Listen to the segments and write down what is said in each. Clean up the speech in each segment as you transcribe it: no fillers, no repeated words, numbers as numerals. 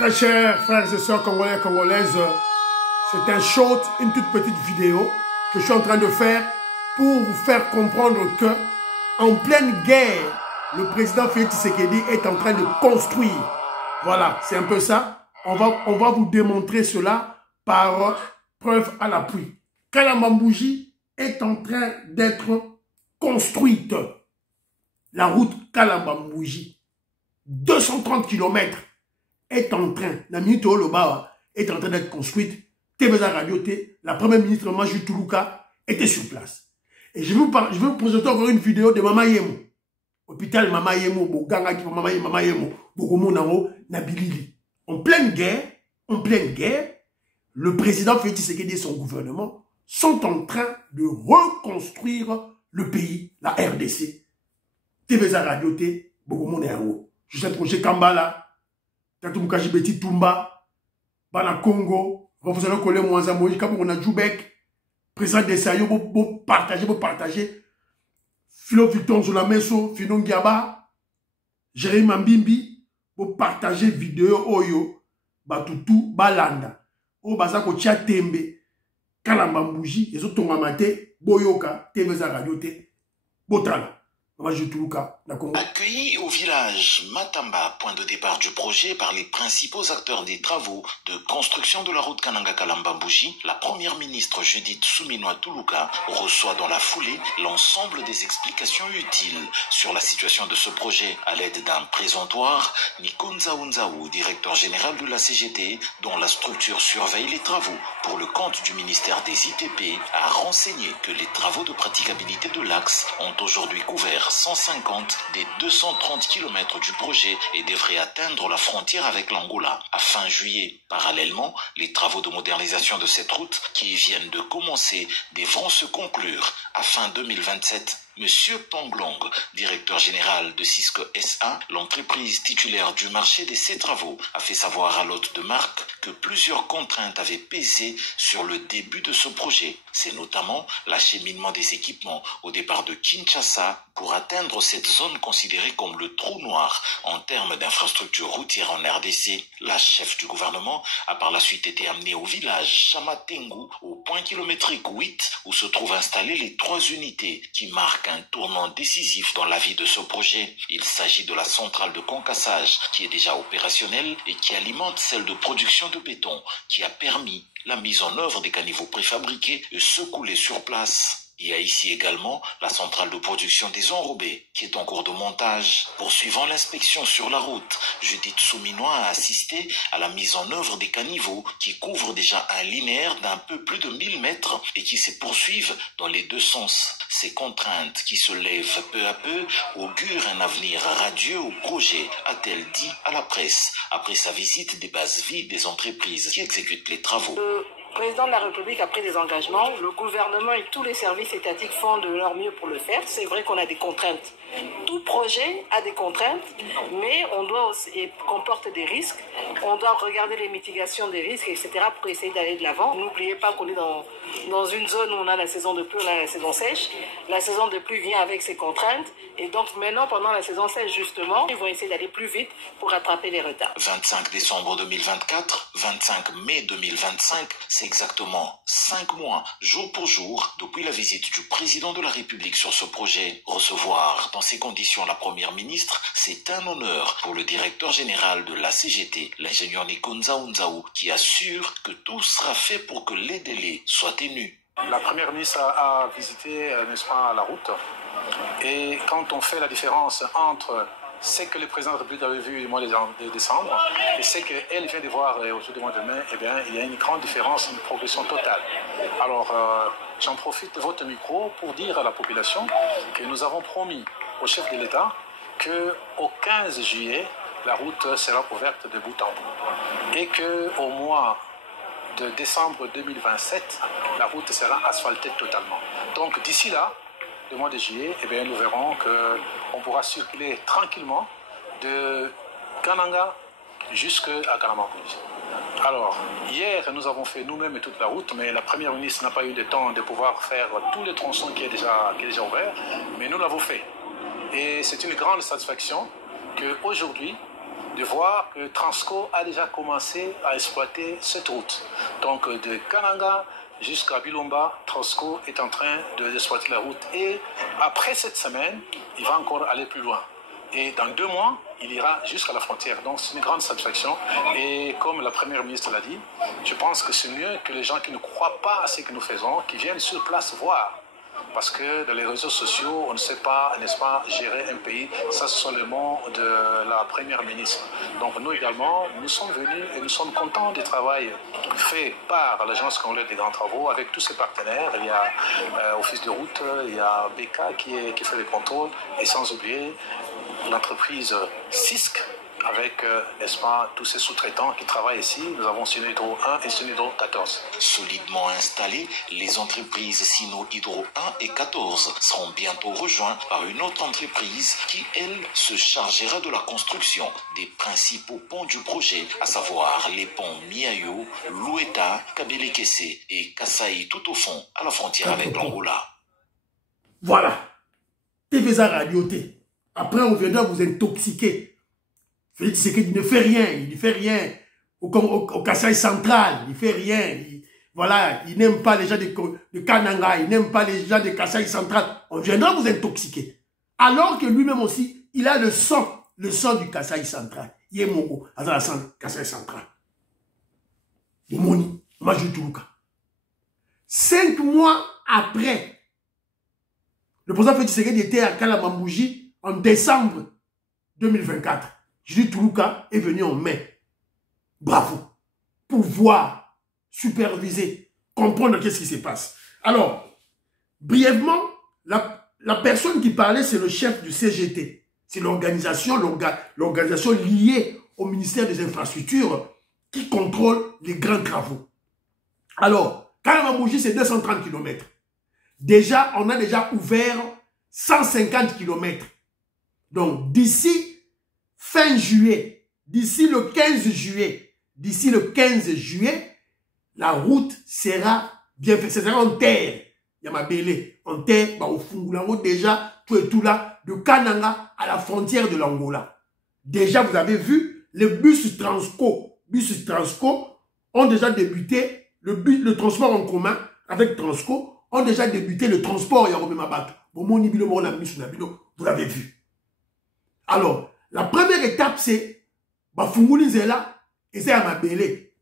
Très chers frères et sœurs congolais et congolaises, c'est un short, une toute petite vidéo que je suis en train de faire pour vous faire comprendre que en pleine guerre, le président Félix Tshisekedi est en train de construire. Voilà, c'est un peu ça. On va vous démontrer cela par preuve à l'appui. Kalambambouji est en train d'être construite. La route Kalambambouji, 230 km, est en train, la minute Oloba est en train d'être construite. TVza Radio T, la première ministre Maju Toulouka était sur place. Et je vais vous présenter encore une vidéo de Mama Yemo. Hôpital Mama Yemo, Boganga qui Mama Yemo, Bogomo Nango, Nabilili. En pleine guerre, le président Félix Tshisekedi et son gouvernement sont en train de reconstruire le pays, la RDC. TVza Radio T, Bogomo Nango. Je sais projet Kambala, Tatumukaji Beti Tumba, Bana Congo, vous allez coller Mwanza Moïse, comme on a Djoubek, président de Sayo, vous partagez. Philo Victor Zulameso, Finon Giaba, Jérémy Mambimbi, vous partagez vidéo Oyo, Batutu, Balanda, O Bazako Tia Tembe, Kalambambouji, les autres Tongamate, Boyoka, TVza Radio T, Botala. Accueilli au village Matamba, point de départ du projet par les principaux acteurs des travaux de construction de la route Kananga-Kalambambouji, la première ministre Judith Suminwa Toulouka reçoit dans la foulée l'ensemble des explications utiles sur la situation de ce projet à l'aide d'un présentoir. Nikonza Unzaou, directeur général de la CGT, dont la structure surveille les travaux pour le compte du ministère des ITP, a renseigné que les travaux de praticabilité de l'axe ont aujourd'hui couvert 150 des 230 km du projet et devrait atteindre la frontière avec l'Angola à fin juillet. Parallèlement, les travaux de modernisation de cette route qui viennent de commencer devront se conclure à fin 2027. Monsieur Panglong, directeur général de Cisco SA, l'entreprise titulaire du marché de ces travaux, a fait savoir à l'hôte de marque que plusieurs contraintes avaient pesé sur le début de ce projet. C'est notamment l'acheminement des équipements au départ de Kinshasa pour atteindre cette zone considérée comme le trou noir en termes d'infrastructures routières en RDC. La chef du gouvernement a par la suite été amenée au village Chamatengu, au point kilométrique 8, où se trouvent installées les 3 unités qui marquent un tournant décisif dans la vie de ce projet. Il s'agit de la centrale de concassage qui est déjà opérationnelle et qui alimente celle de production de béton qui a permis la mise en œuvre des caniveaux préfabriqués et secoulés sur place. Il y a ici également la centrale de production des enrobés qui est en cours de montage. Poursuivant l'inspection sur la route, Judith Suminwa a assisté à la mise en œuvre des caniveaux qui couvrent déjà un linéaire d'un peu plus de 1000 mètres et qui se poursuivent dans les deux sens. Ces contraintes qui se lèvent peu à peu augurent un avenir radieux au projet, a-t-elle dit à la presse après sa visite des bases vides des entreprises qui exécutent les travaux. Le président de la République a pris des engagements. Le gouvernement et tous les services étatiques font de leur mieux pour le faire. C'est vrai qu'on a des contraintes. Tout projet a des contraintes, mais on doit aussi, et comporte des risques. On doit regarder les mitigations des risques, etc. pour essayer d'aller de l'avant. N'oubliez pas qu'on est dans une zone où on a la saison de pluie, on a la saison sèche. La saison de pluie vient avec ses contraintes. Et donc maintenant, pendant la saison sèche, justement, ils vont essayer d'aller plus vite pour rattraper les retards. 25 décembre 2024, 25 mai 2025, c'est exactement 5 mois, jour pour jour, depuis la visite du président de la République sur ce projet. Recevoir dans ces conditions la première ministre, c'est un honneur pour le directeur général de la CGT, l'ingénieur Nikonza Unzaou, qui assure que tout sera fait pour que les délais soient tenus. La première ministre a visité, n'est-ce pas, la route. Et quand on fait la différence entre ce que le président de la République avait vu au mois de décembre et ce qu'elle vient de voir aujourd'hui au mois de mai, eh bien, il y a une grande différence, une progression totale. Alors, j'en profite de votre micro pour dire à la population que nous avons promis au chef de l'État qu'au 15 juillet, la route sera couverte de bout en bout. Et qu'au mois de décembre 2027, la route sera asphaltée totalement. Donc d'ici là, le mois de juillet, eh bien, nous verrons qu'on pourra circuler tranquillement de Kananga jusqu'à Kalambambouji. Alors, hier, nous avons fait nous-mêmes toute la route, mais la première ministre n'a pas eu le temps de pouvoir faire tous les tronçons qui est déjà ouvert, mais nous l'avons fait. Et c'est une grande satisfaction qu'aujourd'hui, de voir que Transco a déjà commencé à exploiter cette route. Donc de Kananga jusqu'à Bilomba, Transco est en train d'exploiter la route. Et après cette semaine, il va encore aller plus loin. Et dans 2 mois, il ira jusqu'à la frontière. Donc c'est une grande satisfaction. Et comme la première ministre l'a dit, je pense que c'est mieux que les gens qui ne croient pas à ce que nous faisons, qui viennent sur place voir. Parce que dans les réseaux sociaux, on ne sait pas, n'est-ce pas, gérer un pays. Ça, ce sont les mots de la première ministre. Donc nous également, nous sommes venus et nous sommes contents du travail fait par l'Agence congolaise des grands travaux avec tous ses partenaires. Il y a Office de route, il y a BK qui fait les contrôles et sans oublier l'entreprise CISC avec, n'est-ce pas, tous ces sous-traitants qui travaillent ici. Nous avons Sino-Hydro 1 et Sino-Hydro 14. Solidement installées, les entreprises Sino-Hydro 1 et 14 seront bientôt rejointes par une autre entreprise qui, elle, se chargera de la construction des principaux ponts du projet, à savoir les ponts Miayo, Loueta, Kabelekese et Kasai tout au fond, à la frontière avec l'Angola. Voilà. TVSA Radio T. Après, on viendra vous intoxiquer. Félix Tshisekedi ne fait rien, il ne fait rien. Au Kasaï central, il ne fait rien. Voilà, il n'aime pas les gens de Kananga, il n'aime pas les gens de Kasaï central. On viendra vous intoxiquer. Alors que lui-même aussi, il a le sang du Kasaï central. Il est Mongo, à la Kasaï central. Moni, Majutuluka. 5 mois après, le président Félix Tshisekedi était à Kalamambouji en décembre 2024. Julie Toulouka est venu en mai. Bravo. Pour voir, superviser, comprendre qu'est-ce qui se passe. Alors, brièvement, la personne qui parlait, c'est le chef du CGT. C'est l'organisation liée au ministère des Infrastructures qui contrôle les grands travaux. Alors, Kalamambouji, c'est 230 km. Déjà, on a déjà ouvert 150 km. Donc, d'ici fin juillet, d'ici le 15 juillet, la route sera bien faite. Ce sera en terre. Yamabele, en terre, au Fungulango, déjà, tout là, de Kananga à la frontière de l'Angola. Déjà, vous avez vu, les bus Transco ont déjà débuté, le transport en commun avec Transco ont déjà débuté le transport Yarobemabato. Vous l'avez vu. Alors, la première étape, c'est Bafungulizela et c'est Amabele.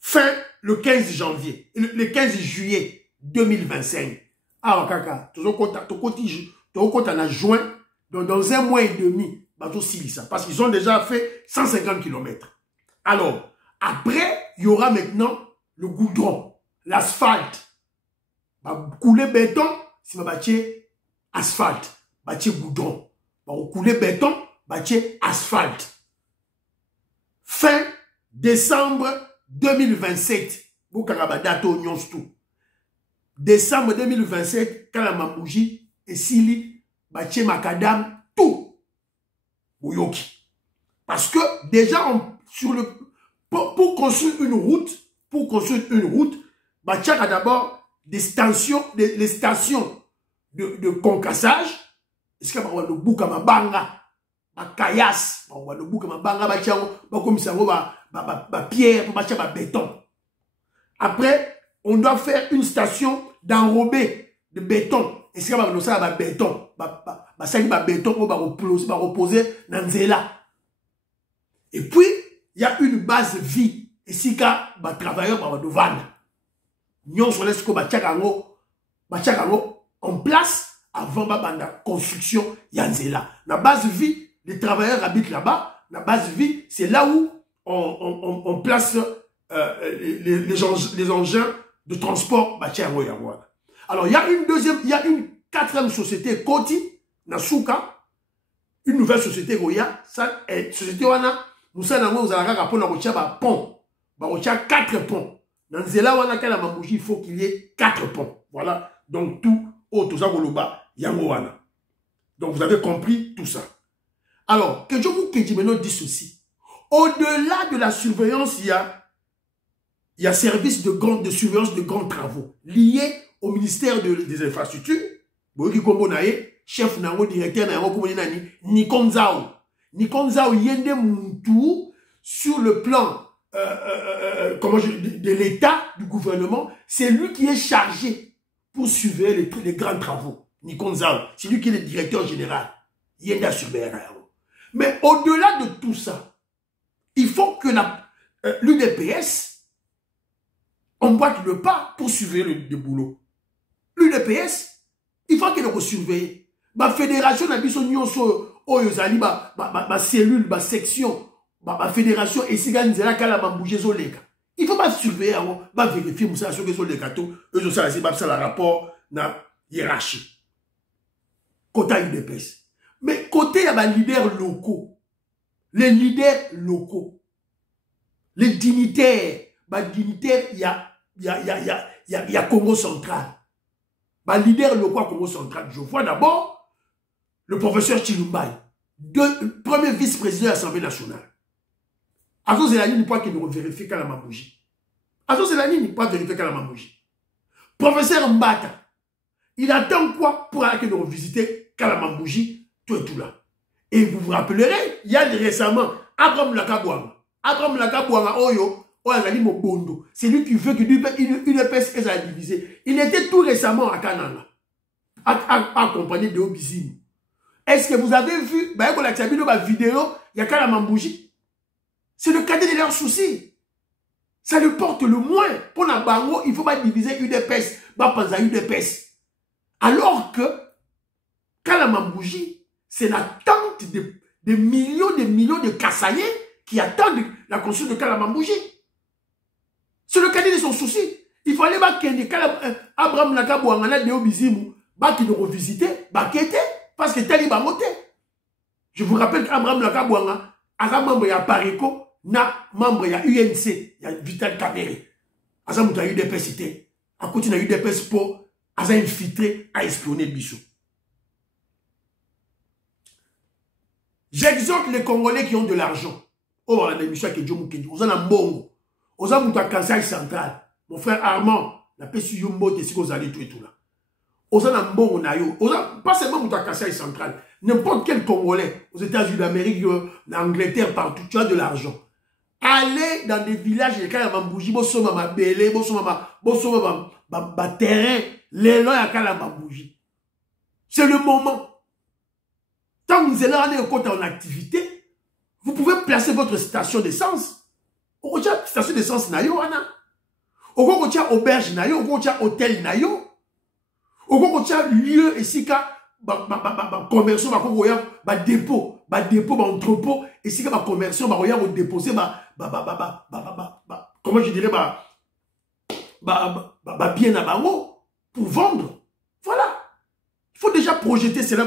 Fin le 15 janvier, le 15 juillet 2025. Ah, kaka, tu as juin, dans 1 mois et demi, parce qu'ils ont déjà fait 150 km. Alors, après, il y aura maintenant le goudron, l'asphalte. Couler béton, c'est asphalte, goudron. Couler béton, asphalte. Fin décembre 2027. Décembre 2027, Kalamambouji et Sili, Makadam, tout. Bouyoki. Parce que déjà, pour construire une route, Bachak a d'abord les stations de concassage. Est-ce que le bouka mabanga, kayas, le bouka mabanga, pierre, béton. Après, on doit faire une station d'enrobé de béton. Est-ce que ça va béton, béton, va reposer dans Nzela. Et puis, il y a une base vie. Et si ka travailleur va vendre. Nyon sur l'esco en place avant la construction Yanzela. La base vie, les travailleurs habitent là-bas. La base vie, c'est là où on place les engins de transport. Alors, il y a une 4e société, Koti, Nasuka, une nouvelle société, Goya, société Wana, Moussa Nango, vous avez rapport à pont. Il y a 4 ponts. Dans Zela Wana Kalamambouji, il faut qu'il y ait 4 ponts. Voilà. Donc, tout ça, Yangowana. Donc, vous avez compris tout ça. Alors, que je vous dis ceci. Au-delà de la surveillance, il y a service de surveillance de grands travaux liés au ministère des Infrastructures. Chef Nango, directeur Nango, Nikonzao. Nikonza Oyende Muntu, sur le plan de l'État, du gouvernement, c'est lui qui est chargé pour surveiller les grands travaux. Nikonza, c'est lui qui est le directeur général. Yenda Subera. Mais au-delà de tout ça, il faut que l'UDPS emboîte le pas pour surveiller le boulot. L'UDPS, il faut qu'elle le surveille. La fédération n'a pas de cellule, ma section, ma fédération, et si elle a il faut pas surveiller, pas vérifier ce que sont les gâteaux, eux aussi, c'est le rapport na hiérarchie. Côté UDPS. Mais côté, il y a des leaders locaux. Les leaders locaux. Les dignitaires. Il y a Congo central. Les leaders locaux à Congo central. Je vois d'abord le professeur Chilumbaï, premier vice-président de l'Assemblée nationale. Azo Zelani n'est pas qu'il nous vérifie qu'à la Mambouji. Azo Zelani n'est pas vérifié qu'à la Mambouji. Professeur Mbata, il attend quoi pour aller nous visiter Kalamambouji, tout et tout là. Et vous vous rappellerez, il y a récemment Abraham Lakabouanga. Abraham Lakabouanga, c'est lui qui veut que l'UDPS soit divisé. Il était tout récemment à Kananga, accompagné de Obizim. Est-ce que vous avez vu, la vidéo, il y a Kalamambouji? C'est le cadet de leurs soucis. Ça lui porte le moins. Pour la bango, il ne faut pas diviser UDPS, UDPS. Alors que Kalamambouji, c'est l'attente de millions de Kassaïens qui attendent la construction de Kalamambouji. C'est le cadet de son souci. Il fallait que Abraham Nakabouangana de Obizimu, qui nous revisiter, parce que tel moté. Je vous rappelle qu'Abraham Nakabouanga, un membre de Parico, na membre de UNC, il y a Vital Kamere. Azam a UDPS, à côté de UDPS pour infiltré à espionner Bissou. J'exhorte les Congolais qui ont de l'argent. Oh, la émission qui est Djomou Kendi. Vous en avez un bon. Vous avez un Kansai central. Mon frère Armand, la paix sur Yumbo, c'est ce que vous allez tout et tout là. Vous en avez un bon. Pas seulement un Kansai central. N'importe quel Congolais, aux États-Unis d'Amérique, l'Angleterre, partout, tu as de l'argent. Allez dans des villages, les Kalamambouji, Bossoma, ma Bélé, Bossoma, ma terrain, les lois à Kalamambouji. C'est le moment. Tant que vous êtes là en activité, vous pouvez placer votre station d'essence. Au station d'essence nayo ana. Au auberge nayo, au hôtel nayo. Au lieu ici ka commerçant dépôt, entrepôt ici ka commerçant au déposer comment je dirais bien à bango pour vendre. Voilà. Il faut déjà projeter cela.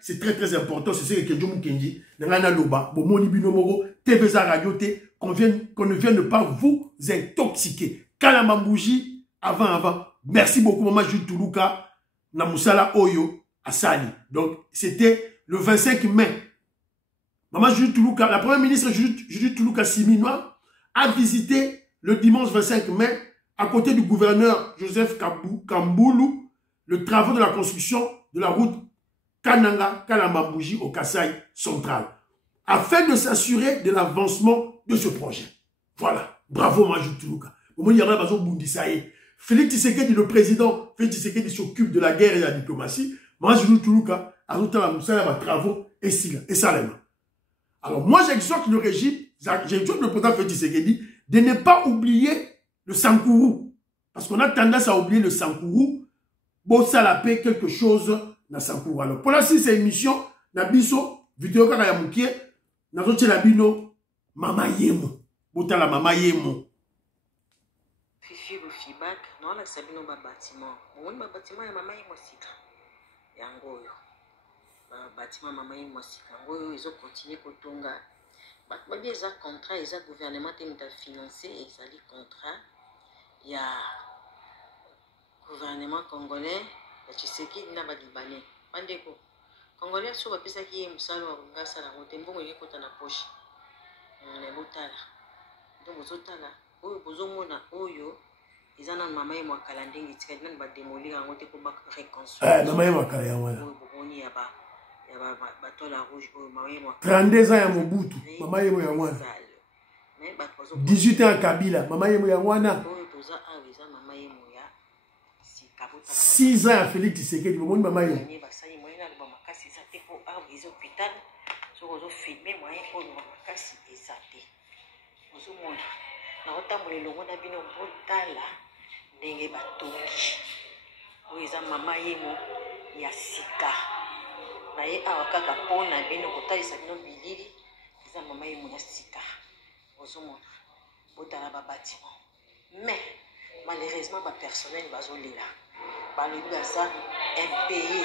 C'est très très important. C'est ce que Djomou Kendi, TVza Radio, qu'on ne vienne pas vous intoxiquer. Kalamambouji, avant. Merci beaucoup, Maman Jules Toulouka, Namusala Oyo, Asali. Donc, c'était le 25 mai. Maman Jules Toulouka, la première ministre Jules Toulouka Siminois, a visité le dimanche 25 mai, à côté du gouverneur Joseph Kamboulou, le travail de la construction de la route Kananga-Kalamambouji au Kasaï central, afin de s'assurer de l'avancement de ce projet. Voilà. Bravo, Majou Toulouka. Félix Tshisekedi, le président, Félix Tshisekedi s'occupe de la guerre et de la diplomatie. Majou Toulouka, a travaux et Salem. Alors, moi, j'exhorte le régime, j'exhorte le président Félix Tshisekedi de ne pas oublier le Sankourou. Parce qu'on a tendance à oublier le Sankourou. Bon, ça la paix quelque chose dans Sankourou. Alors, pour la 6 émission, Nabiso, vidéo kaka ya mukie, nazoche labino, Mama Yemo. Bota la Mama Yemo. Fifi le feedback, non, la sabino ba bâtiment. Bon, ba bâtiment ya Mama Yemo sika. Yangoyo. Ba bâtiment Mama Yemo sika. Yangoyo, ils ont continué kotonga. Ba bien ça contrat, ils ont gouvernement qui a financé, et ça dit contrat. Il y a gouvernement congolais, Tshisekedi na Libanais. Bandeko, congolais so ba pesa ki musalo wa ngasa na motembo ngeke kota na poche. Le botala. Donc bozotala, oyo bozomona oyo izana mama ye mwakala ndenge tikadi na ba démolir yango te ko ba reconstruire. Mama ye mwakala ya wala. Oyo boboni ya ba ya batola rouge oyo mayemo 32 ans ya Mobutu mama yemo ya wana 18 ans ya Kabila mama yemo ya wana 6 ans ya Félix Tshisekedi bomoni mama yemo naotambola elongo na bino botala ndenge batongi oyo eza mama yemo ya sika na ye awa kaka mpona bino kotalisa bino bilili eza mama yemo ya sika ozomona botala babatima mais malheureusement bapersonnel bazolela balobi baza impayé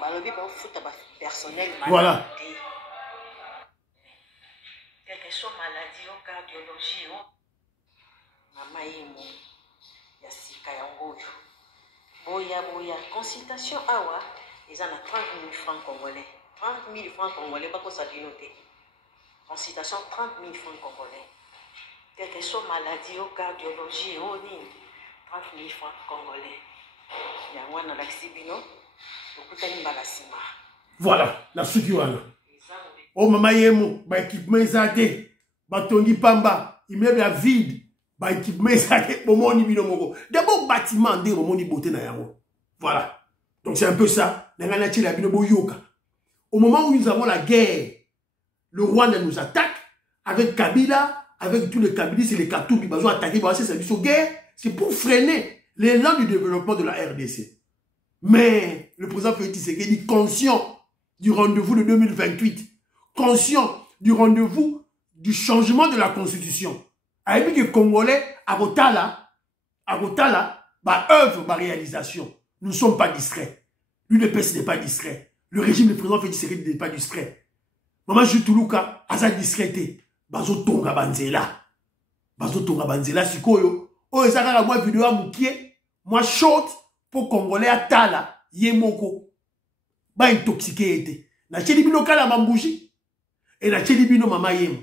balobi baofuta bapersonnel voilà. Quelle que soit maladie ou cardiologie, maman yemo ya sika ya ngoyo. Boya, consultation awa, ils en a 30 000 francs congolais. 30 000 francs congolais, pas que ça noté. Consultation 30 000 francs congolais. Quelle que soit maladie ou cardiologie, 30 000 francs congolais. Yangwa na laksibino, okutani balasima. Voilà, la suki wana. Oh mama yemo, ba équipement ezate, ba tongi pamba, immeuble à vide, ba équipement ezate, bomoni bino moko. D'abord bâtiment de bomoni beauté na yango. Voilà. Donc c'est un peu ça. Nangana tchela bino boyoka. Au moment où nous avons la guerre, le Rwanda nous attaque avec Kabila, avec tous les Kabilistes et les Katumbi, ils ont attaqué, c'est une guerre, c'est pour freiner l'élan du développement de la RDC. Mais le président Félix Tshisekedi, conscient du rendez-vous de 2028, conscient du rendez-vous du changement de la constitution. Avec les Congolais, à Rotala, bah œuvre, bah réalisation. Nous ne sommes pas distraits. L'UDPS n'est pas distrait. Le régime du président Félix Tshisekedi n'est pas distrait. Maman Jutuluka, Azad discrété. Bazo tonga banzela. Bazo tonga banzela sikoyo. Oh, ezaka moi vidéo à moukier. Moi short pour Congolais à Tala. Yemoko. Ba intoxiqué été. Na cheli bino kala mambouji. Et na cheli bino mama yemo.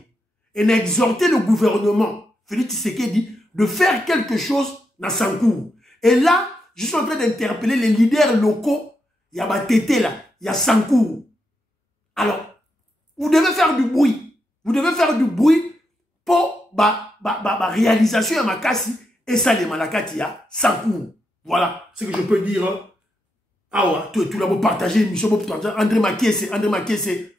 Et na exhorté le gouvernement, Félix Tshisekedi, de faire quelque chose dans Sankourou. Et là, je suis en train d'interpeller les leaders locaux. Il y a Batete là. Il y a Sankourou. Alors, vous devez faire du bruit. Vous devez faire du bruit pour réalisation à Makassi et ça les malakati à Sankourou. Voilà ce que je peux dire. Ah ouais, tout là, vous partagez l'émission, vous partagez André Makesse,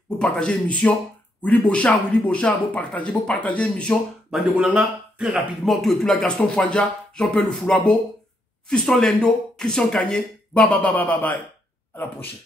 vous partagez l'émission. Willy Bochard, vous partagez l'émission. Banderonanga, très rapidement, tout là, Gaston Fouanja, Jean-Pierre Foulouabo, Fiston Lendo, Christian Kanye, bye. À la prochaine.